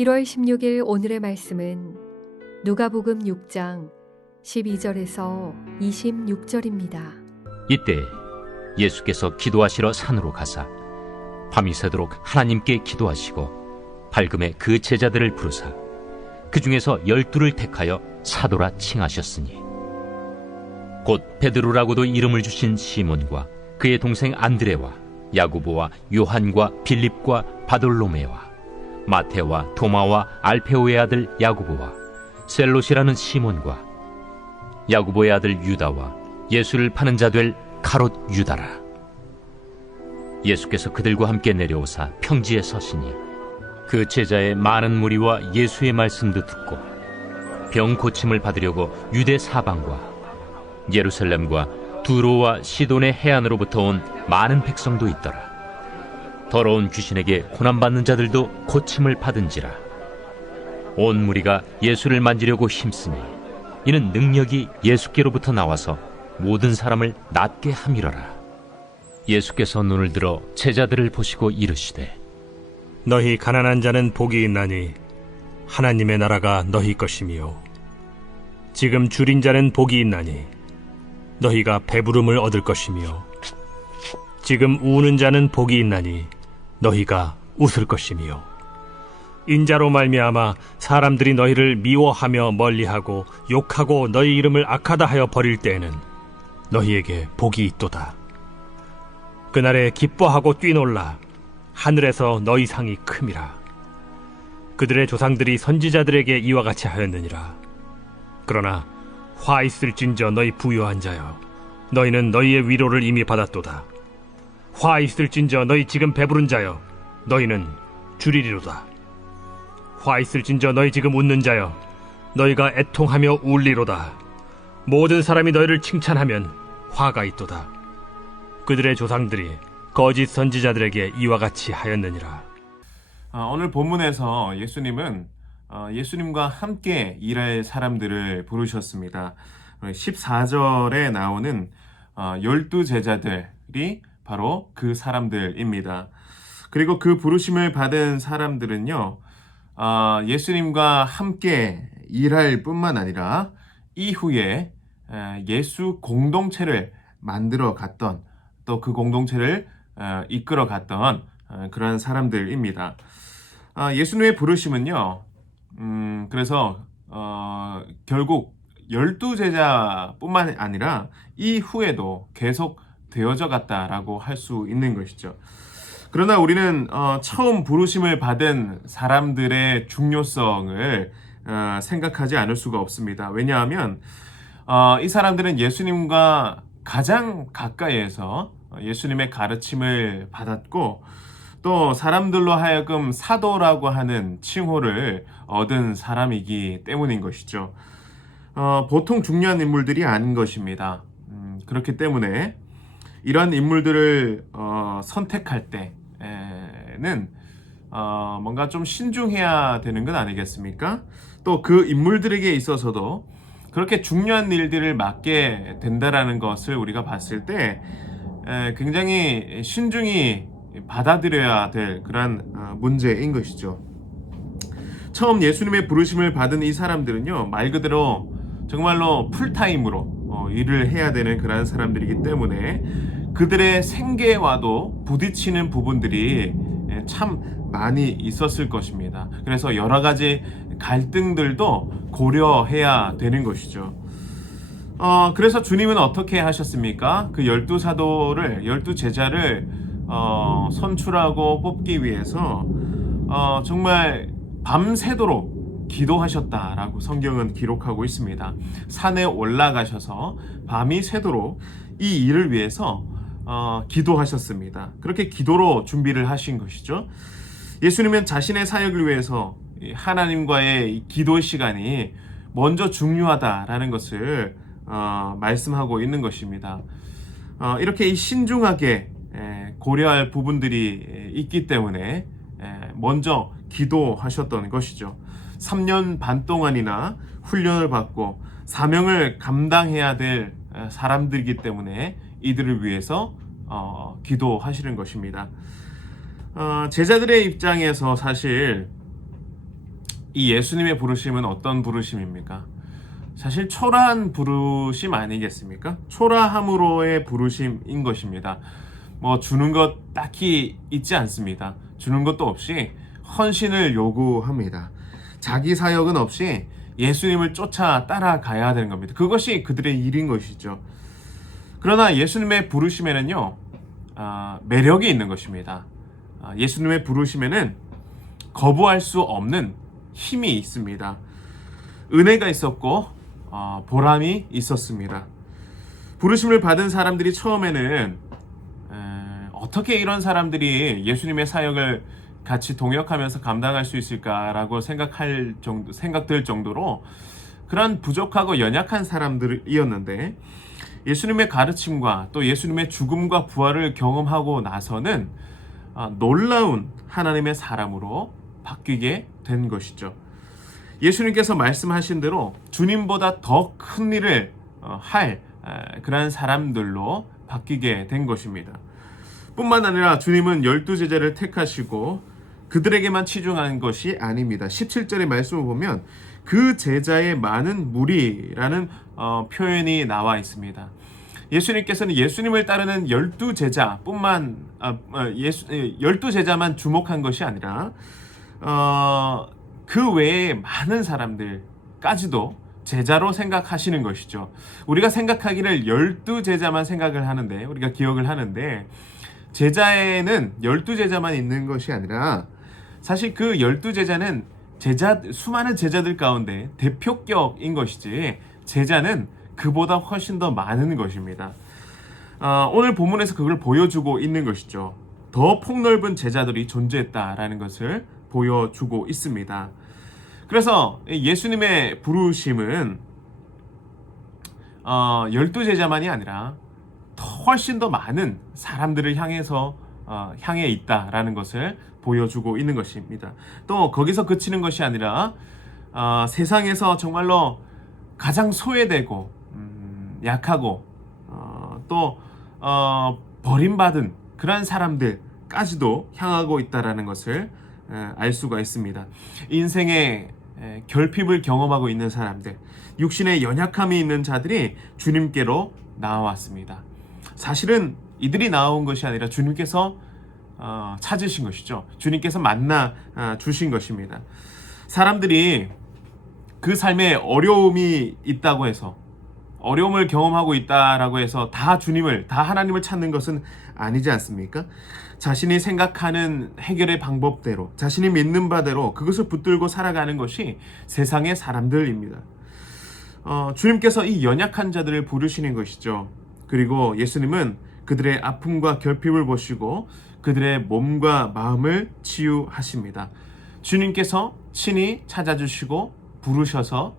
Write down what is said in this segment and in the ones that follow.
1월 16일 오늘의 말씀은 누가복음 6장 12절에서 26절입니다. 이때 예수께서 기도하시러 산으로 가사 밤이 새도록 하나님께 기도하시고 밝음에 그 제자들을 부르사 그 중에서 12를 택하여 사도라 칭하셨으니 곧 베드로라고도 이름을 주신 시몬과 그의 동생 안드레와 야고보와 요한과 빌립과 바돌로메와 마테와 도마와 알페오의 아들 야고보와 셀롯이라는 시몬과 야고보의 아들 유다와 예수를 파는 자 될 가롯 유다라. 예수께서 그들과 함께 내려오사 평지에 서시니 그 제자의 많은 무리와 예수의 말씀도 듣고 병 고침을 받으려고 유대 사방과 예루살렘과 두로와 시돈의 해안으로부터 온 많은 백성도 있더라. 더러운 귀신에게 고난받는 자들도 고침을 받은지라. 온 무리가 예수를 만지려고 힘쓰니 이는 능력이 예수께로부터 나와서 모든 사람을 낫게 함이러라. 예수께서 눈을 들어 제자들을 보시고 이르시되 너희 가난한 자는 복이 있나니 하나님의 나라가 너희 것이며 지금 줄인 자는 복이 있나니 너희가 배부름을 얻을 것이며 지금 우는 자는 복이 있나니 너희가 웃을 것이며 인자로 말미암아 사람들이 너희를 미워하며 멀리하고 욕하고 너희 이름을 악하다 하여 버릴 때에는 너희에게 복이 있도다. 그날에 기뻐하고 뛰놀라. 하늘에서 너희 상이 큼이라. 그들의 조상들이 선지자들에게 이와 같이 하였느니라. 그러나 화 있을진저 너희 부요한 자여, 너희는 너희의 위로를 이미 받았도다. 화 있을진저 너희 지금 배부른 자여, 너희는 줄이리로다. 화 있을진저 너희 지금 웃는 자여, 너희가 애통하며 울리로다. 모든 사람이 너희를 칭찬하면 화가 있도다. 그들의 조상들이 거짓 선지자들에게 이와 같이 하였느니라. 오늘 본문에서 예수님은 예수님과 함께 일할 사람들을 부르셨습니다. 14절에 나오는 12제자들이 바로 그 사람들입니다. 그리고 그 부르심을 받은 사람들은요, 예수님과 함께 일할 뿐만 아니라 이후에 예수 공동체를 만들어 갔던, 또 그 공동체를 이끌어 갔던 그런 사람들입니다. 예수님의 부르심은요, 그래서 결국 12제자뿐만 아니라 이후에도 계속 되어져 갔다라고 할 수 있는 것이죠. 그러나 우리는 처음 부르심을 받은 사람들의 중요성을 생각하지 않을 수가 없습니다. 왜냐하면 이 사람들은 예수님과 가장 가까이에서 예수님의 가르침을 받았고, 또 사람들로 하여금 사도라고 하는 칭호를 얻은 사람이기 때문인 것이죠. 보통 중요한 인물들이 아닌 것입니다. 그렇기 때문에 이런 인물들을 선택할 때는 뭔가 좀 신중해야 되는 건 아니겠습니까? 또 그 인물들에게 있어서도 그렇게 중요한 일들을 맡게 된다라는 것을 우리가 봤을 때 굉장히 신중히 받아들여야 될 그런 문제인 것이죠. 처음 예수님의 부르심을 받은 이 사람들은요, 말 그대로 정말로 풀타임으로 일을 해야 되는 그런 사람들이기 때문에 그들의 생계와도 부딪히는 부분들이 참 많이 있었을 것입니다. 그래서 여러 가지 갈등들도 고려해야 되는 것이죠. 그래서 주님은 어떻게 하셨습니까? 그 12사도를, 12제자를 선출하고 뽑기 위해서 정말 밤새도록 기도하셨다라고 성경은 기록하고 있습니다. 산에 올라가셔서 밤이 새도록 이 일을 위해서 기도하셨습니다. 그렇게 기도로 준비를 하신 것이죠. 예수님은 자신의 사역을 위해서 하나님과의 기도 시간이 먼저 중요하다라는 것을 말씀하고 있는 것입니다. 이렇게 신중하게 고려할 부분들이 있기 때문에 먼저 기도하셨던 것이죠. 3년 반 동안이나 훈련을 받고 사명을 감당해야 될 사람들이기 때문에 이들을 위해서 기도하시는 것입니다. 제자들의 입장에서 사실 이 예수님의 부르심은 어떤 부르심입니까? 사실 초라한 부르심 아니겠습니까? 초라함으로의 부르심인 것입니다. 뭐 주는 것 딱히 있지 않습니다. 주는 것도 없이 헌신을 요구합니다. 자기 사역은 없이 예수님을 쫓아 따라가야 되는 겁니다. 그것이 그들의 일인 것이죠. 그러나 예수님의 부르심에는요, 매력이 있는 것입니다. 예수님의 부르심에는 거부할 수 없는 힘이 있습니다. 은혜가 있었고 보람이 있었습니다. 부르심을 받은 사람들이 처음에는 어떻게 이런 사람들이 예수님의 사역을 같이 동역하면서 감당할 수 있을까라고 생각될 정도로 그런 부족하고 연약한 사람들이었는데, 예수님의 가르침과 또 예수님의 죽음과 부활을 경험하고 나서는 놀라운 하나님의 사람으로 바뀌게 된 것이죠. 예수님께서 말씀하신 대로 주님보다 더 큰 일을 할 그러한 사람들로 바뀌게 된 것입니다. 뿐만 아니라 주님은 12제자를 택하시고 그들에게만 치중한 것이 아닙니다. 17절의 말씀을 보면 그 제자의 많은 무리라는 표현이 나와 있습니다. 예수님께서는 예수님을 따르는 12제자만 주목한 것이 아니라 그 외에 많은 사람들까지도 제자로 생각하시는 것이죠. 우리가 생각하기를 12제자만 생각을 하는데, 우리가 기억을 하는데, 제자에는 12제자만 있는 것이 아니라 사실 그 12제자는 수많은 제자들 가운데 대표격인 것이지, 제자는 그보다 훨씬 더 많은 것입니다. 오늘 본문에서 그걸 보여주고 있는 것이죠. 더 폭넓은 제자들이 존재했다라는 것을 보여주고 있습니다. 그래서 예수님의 부르심은 12제자만이 아니라 훨씬 더 많은 사람들을 향해 있다라는 것을 보여주고 있는 것입니다. 또 거기서 그치는 것이 아니라 세상에서 정말로 가장 소외되고 약하고 또 버림받은 그러한 사람들까지도 향하고 있다라는 것을 알 수가 있습니다. 인생의 결핍을 경험하고 있는 사람들, 육신의 연약함이 있는 자들이 주님께로 나와왔습니다. 사실은 이들이 나온 것이 아니라 주님께서 찾으신 것이죠. 주님께서 만나 주신 것입니다. 사람들이 그 삶에 어려움이 있다고 해서, 어려움을 경험하고 있다라고 해서 다 하나님을 찾는 것은 아니지 않습니까? 자신이 생각하는 해결의 방법대로, 자신이 믿는 바대로 그것을 붙들고 살아가는 것이 세상의 사람들입니다. 주님께서 이 연약한 자들을 부르시는 것이죠. 그리고 예수님은 그들의 아픔과 결핍을 보시고 그들의 몸과 마음을 치유하십니다. 주님께서 친히 찾아주시고 부르셔서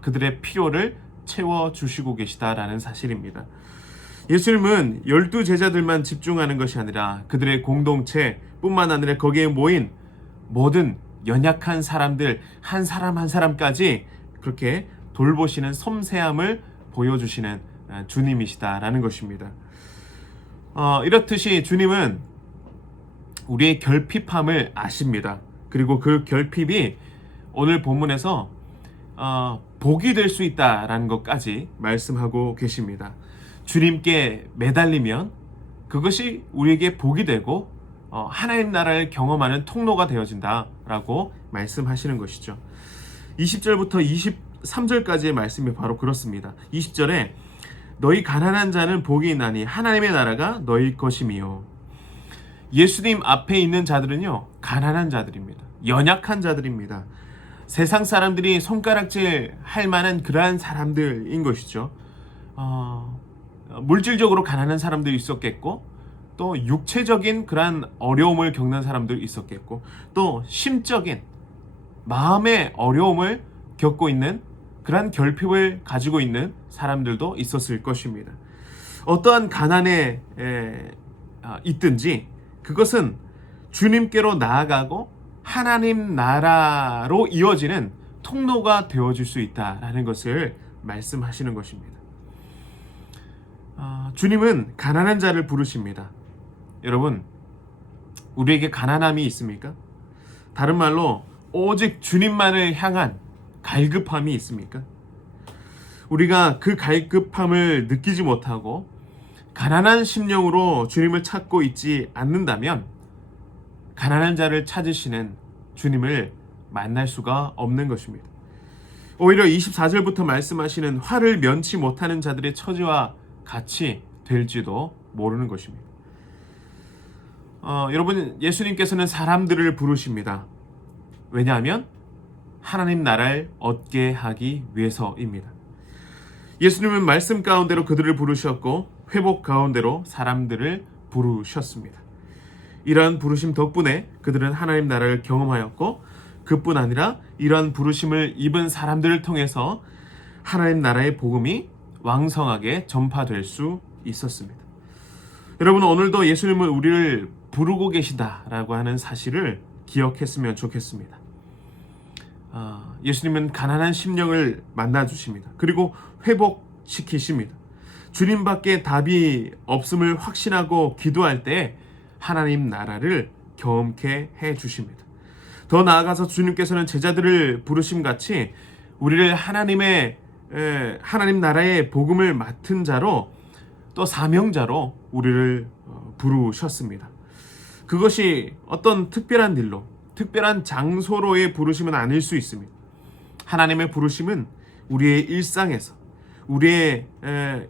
그들의 필요를 채워주시고 계시다라는 사실입니다. 예수님은 12제자들만 집중하는 것이 아니라 그들의 공동체 뿐만 아니라 거기에 모인 모든 연약한 사람들 한 사람 한 사람까지 그렇게 돌보시는 섬세함을 보여주시는 주님이시다라는 것입니다. 이렇듯이 주님은 우리의 결핍함을 아십니다. 그리고 그 결핍이 오늘 본문에서 복이 될 수 있다라는 것까지 말씀하고 계십니다. 주님께 매달리면 그것이 우리에게 복이 되고 하나님 나라를 경험하는 통로가 되어진다라고 말씀하시는 것이죠. 20절부터 23절까지의 말씀이 바로 그렇습니다. 20절에 너희 가난한 자는 복이 있나니 하나님의 나라가 너희 것임이요. 예수님 앞에 있는 자들은요, 가난한 자들입니다. 연약한 자들입니다. 세상 사람들이 손가락질 할 만한 그러한 사람들인 것이죠. 물질적으로 가난한 사람들이 있었겠고, 또 육체적인 그러한 어려움을 겪는 사람들이 있었겠고, 또 심적인 마음의 어려움을 겪고 있는 그러한 결핍을 가지고 있는 사람들도 있었을 것입니다. 어떠한 가난에 있든지 그것은 주님께로 나아가고 하나님 나라로 이어지는 통로가 되어줄 수 있다라는 것을 말씀하시는 것입니다. 주님은 가난한 자를 부르십니다. 여러분, 우리에게 가난함이 있습니까? 다른 말로 오직 주님만을 향한 갈급함이 있습니까? 우리가 그 갈급함을 느끼지 못하고 가난한 심령으로 주님을 찾고 있지 않는다면 가난한 자를 찾으시는 주님을 만날 수가 없는 것입니다. 오히려 24절부터 말씀하시는 화를 면치 못하는 자들의 처지와 같이 될지도 모르는 것입니다. 여러분, 예수님께서는 사람들을 부르십니다. 왜냐하면 하나님 나라를 얻게 하기 위해서입니다. 예수님은 말씀 가운데로 그들을 부르셨고 회복 가운데로 사람들을 부르셨습니다. 이러한 부르심 덕분에 그들은 하나님 나라를 경험하였고 그뿐 아니라 이러한 부르심을 입은 사람들을 통해서 하나님 나라의 복음이 왕성하게 전파될 수 있었습니다. 여러분, 오늘도 예수님은 우리를 부르고 계시다라고 하는 사실을 기억했으면 좋겠습니다. 예수님은 가난한 심령을 만나주십니다. 그리고 회복시키십니다. 주님밖에 답이 없음을 확신하고 기도할 때 하나님 나라를 경험케 해주십니다. 더 나아가서 주님께서는 제자들을 부르심같이 우리를 하나님 나라의 복음을 맡은 자로 또 사명자로 우리를 부르셨습니다. 그것이 어떤 특별한 일로, 특별한 장소로의 부르심은 아닐 수 있습니다. 하나님의 부르심은 우리의 일상에서, 우리의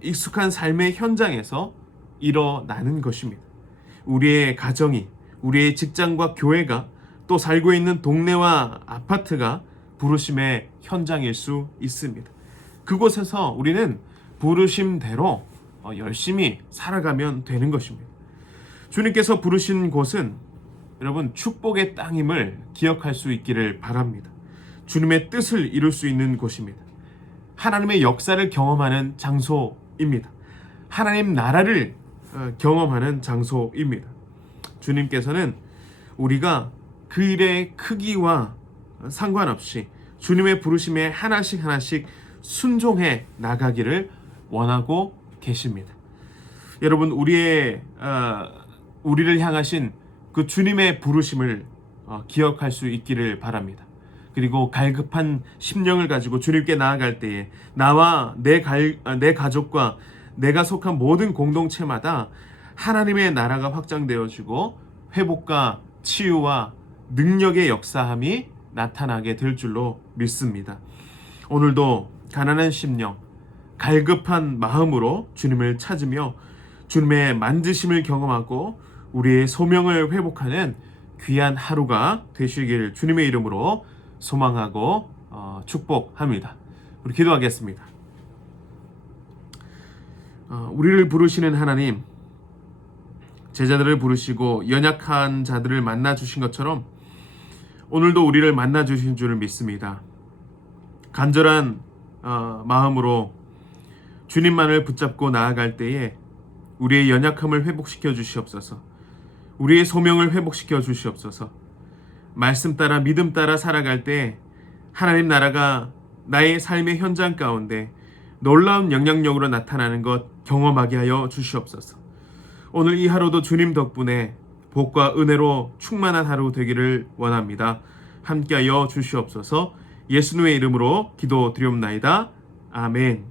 익숙한 삶의 현장에서 일어나는 것입니다. 우리의 가정이, 우리의 직장과 교회가, 또 살고 있는 동네와 아파트가 부르심의 현장일 수 있습니다. 그곳에서 우리는 부르심대로 열심히 살아가면 되는 것입니다. 주님께서 부르신 곳은 여러분 축복의 땅임을 기억할 수 있기를 바랍니다. 주님의 뜻을 이룰 수 있는 곳입니다. 하나님의 역사를 경험하는 장소입니다. 하나님 나라를 경험하는 장소입니다. 주님께서는 우리가 그 일의 크기와 상관없이 주님의 부르심에 하나씩 순종해 나가기를 원하고 계십니다. 여러분, 우리를 향하신 그 주님의 부르심을 기억할 수 있기를 바랍니다. 그리고 갈급한 심령을 가지고 주님께 나아갈 때에 나와 내 가족과 내가 속한 모든 공동체마다 하나님의 나라가 확장되어지고 회복과 치유와 능력의 역사함이 나타나게 될 줄로 믿습니다. 오늘도 가난한 심령, 갈급한 마음으로 주님을 찾으며 주님의 만지심을 경험하고 우리의 소명을 회복하는 귀한 하루가 되시길 주님의 이름으로 소망하고 축복합니다. 우리 기도하겠습니다. 우리를 부르시는 하나님, 제자들을 부르시고 연약한 자들을 만나 주신 것처럼 오늘도 우리를 만나 주신 줄을 믿습니다. 간절한 마음으로 주님만을 붙잡고 나아갈 때에 우리의 연약함을 회복시켜 주시옵소서. 우리의 소명을 회복시켜 주시옵소서. 말씀 따라 믿음 따라 살아갈 때 하나님 나라가 나의 삶의 현장 가운데 놀라운 영향력으로 나타나는 것 경험하게 하여 주시옵소서. 오늘 이 하루도 주님 덕분에 복과 은혜로 충만한 하루 되기를 원합니다. 함께하여 주시옵소서. 예수님의 이름으로 기도드리옵나이다. 아멘.